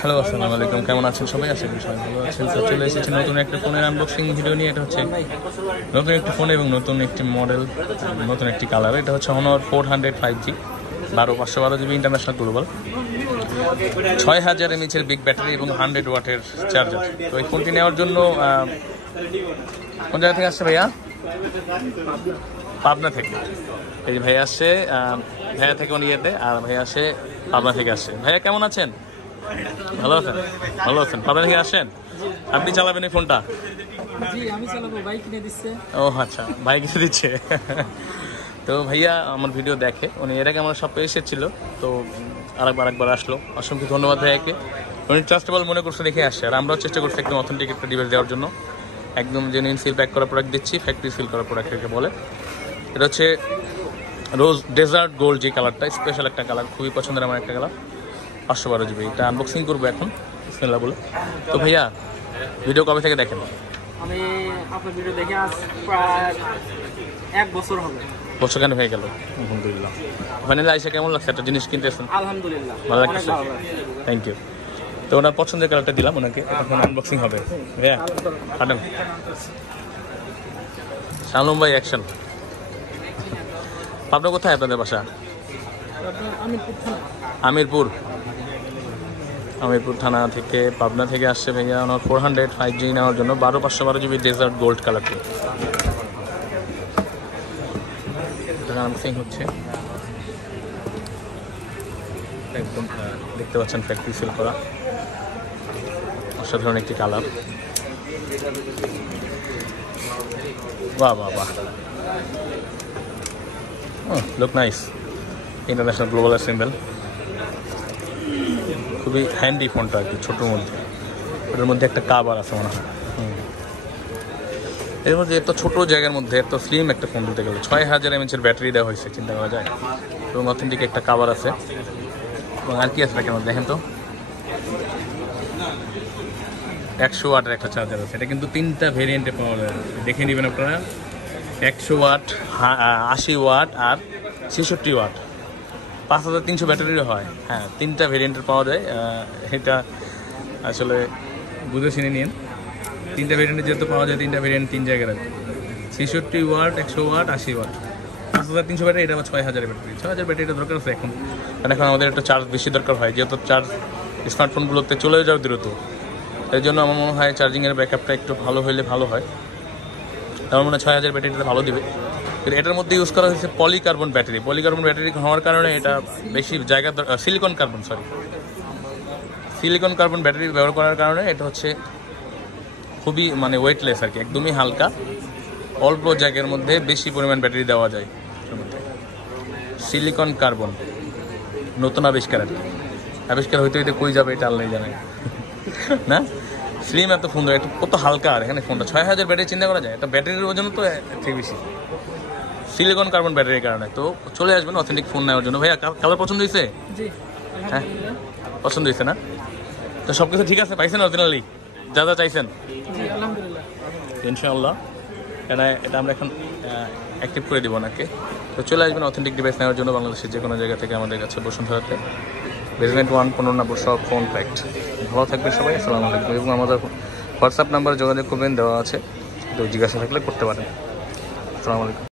Hello, আসসালামু আলাইকুম। কেমন আছেন সবাই? আশা করি সবাই ভালো আছেন। তো চলে এসেছি নতুন একটা ফোনের আনবক্সিং ভিডিও নিয়ে। এটা হচ্ছে নতুন একটি ফোন এবং নতুন একটি মডেল, নতুন একটি কালার। এটা হচ্ছে Honor 400 5G, 512GB international global, 6000 mAh big battery এবং 100 ওয়াটের চার্জার। তো এই ফোনটি নেওয়ার জন্য কোন জায়গা থেকে আসছে ভাইয়া? পাবনা থেকে। এই যে ভাইয়া আসছে, ভাইয়া থেকে ইয়েতে, আর ভাইয়া আসে পাবনা থেকে আসছে। ভাইয়া কেমন আছেন? ভালো আছেন? ভালো আছেন। পাবনা থেকে আসেন? আপনি চালাবেন এই ফোনটা? জি, আমি চালাবো। ভাই কিনে দিচ্ছে। ও আচ্ছা, ভাই কিনে দিচ্ছে। তো ভাইয়া আমার ভিডিও দেখে, উনি এর আগে আমার শপে এসেছিল, তো আরেকবার আসলো। অসংখ্য ধন্যবাদ ভাইয়াকে। উনি ট্রাস্টেবল মনে করছে দেখে আসছে, আর আমরাও চেষ্টা করছি একদম অথেন্টিক একটা ডিভাইস দেওয়ার জন্য। একদম জেনুইন সিল প্যাক করা প্রোডাক্ট দিচ্ছি, ফ্যাক্টরি সিল করা প্রোডাক্ট এটাকে বলে। এটা হচ্ছে রোজ ডেজার্ট গোল্ড, যে কালারটা স্পেশাল একটা কালার, খুবই পছন্দের আমার একটা কালার। 512GB। এটা আনবক্সিং করবো এখন বিসমিল্লাহ বলে। তো ভাইয়া ভিডিও কবে থেকে দেখেন? আমি আপনার ভিডিও দেখে আজ প্রায় 1 বছর হবে। বছর কেন হয়ে গেল? আলহামদুলিল্লাহ। ফাইনালি আইসা কেমন লাগছে? একটা জিনিস কিনতেছেন, আলহামদুলিল্লাহ ভালো লাগছে? Thank you. তো ওনার পছন্দের কালারটা দিলাম ওনাকে, এখন আনবক্সিং হবে। ভাইয়া হাঁটেন। শালম ভাই অ্যাকশন। পাবনা কোথায় আপনাদের বাসা? আমিরপুর। আমিরপুর থানা থেকে, পাবনা থেকে আসছে ভাইয়া ওনার 400 5G নেওয়ার জন্য, 512GB ডেজার্ট গোল্ড কালারটি। আনবক্সিং হচ্ছে, একদম দেখতে পাচ্ছেন ফ্যাক্টরি সিল করা, অসাধারণ একটি কালার। বাহ বাহ বাহ, look nice. International global symbol, খুবই হ্যান্ডি ফোনটা আর কি, ছোটোর মধ্যে। ওটার মধ্যে একটা কাভার আছে মনে হয়। এর মধ্যে এত ছোটো জায়গার মধ্যে এত স্লিম একটা ফোন দিতে গেলে 6000 mAh ব্যাটারি দেওয়া হয়েছে, চিন্তা করা যায়। এবং অথেন্টিক একটা কাভার আছে। এবং আর কি আছে কেমন দেখেন তো, 100 ওয়াটের একটা চার্জার আছে। এটা কিন্তু 3টা ভেরিয়েন্টে পাওয়া যায়, দেখে নেবেন আপনারা। 100 ওয়াট, 80 ওয়াট আর 66 ওয়াট। 5300 ব্যাটারিরও হয়। হ্যাঁ, 3টা ভেরিয়েন্টের পাওয়া যায়। এটা আসলে বুঝে শুনে নিন। 3টা ভেরিয়েন্টে যেহেতু পাওয়া যায়, 3টা ভেরিয়েন্ট 3 জায়গায় রাখবে। 66 ওয়াট, 100 ওয়াট, 80 ওয়াট। 5300 ব্যাটারি, এটা আবার 6000 ব্যাটারি। 6000 ব্যাটারিটা দরকার আছে এখন, কারণ এখন আমাদের একটা চার্জ বেশি দরকার হয়, যেহেতু চার্জ স্মার্টফোনগুলোতে চলে যাওয়া দ্রুত। এর জন্য আমার মনে হয় চার্জিংয়ের ব্যাকআপটা একটু ভালো হলে ভালো হয়। আমার মনে হয় 6000 ব্যাটারিটা ভালো দিবে। কিন্তু এটার মধ্যে ইউজ করা হয়েছে পলিকার্বন ব্যাটারি। পলিকার্বন ব্যাটারি হওয়ার কারণে এটা বেশি জায়গা, সিলিকন কার্বন ব্যাটারি ব্যবহার করার কারণে এটা হচ্ছে খুবই ওয়েটলেস আর কি, একদমই হালকা। অল্প জায়গার মধ্যে বেশি পরিমাণ ব্যাটারি দেওয়া যায় এর মধ্যে। সিলিকন কার্বন নতুন আবিষ্কার আর কি। আবিষ্কার হইতে হইতে কই যাবে এটা আল্লাহ জানে। না, স্লিম এত সুন্দর, একটু কত হালকা। আর এখানে ফোনটা 6000 ব্যাটারি, চিন্তা করা যায়। একটা ব্যাটারির ওজন তো ঠিক বেশি, সিলিকন কার্বন ব্যাটারির কারণে। তো চলে আসবেন অথেন্টিক ফোন নেওয়ার জন্য। ভাইয়া কালার পছন্দ হয়েছে? হ্যাঁ, পছন্দ হয়েছে না? তো সব কিছু ঠিক আছে, পাইছেন অরিজিনালি যা যা চাইছেন? ইনশাআল্লাহ। এটা আমরা এখন অ্যাক্টিভ করে দিব ওনাকে। তো চলে আসবেন অথেন্টিক ডিভাইস নেওয়ার জন্য বাংলাদেশের যে কোনো জায়গা থেকে আমাদের কাছে, বসুন্ধরাতে, বেসমেন্ট 1, 15 নম্বর, সব ফোন প্যাক্ট। ভালো থাকবেন সবাই, আসসালামু আলাইকুম। এবং আমাদের হোয়াটসঅ্যাপ নাম্বারে যোগাযোগ করবেন, দেওয়া আছে। তো জিজ্ঞাসা থাকলে করতে পারেন। আসসালামু আলাইকুম।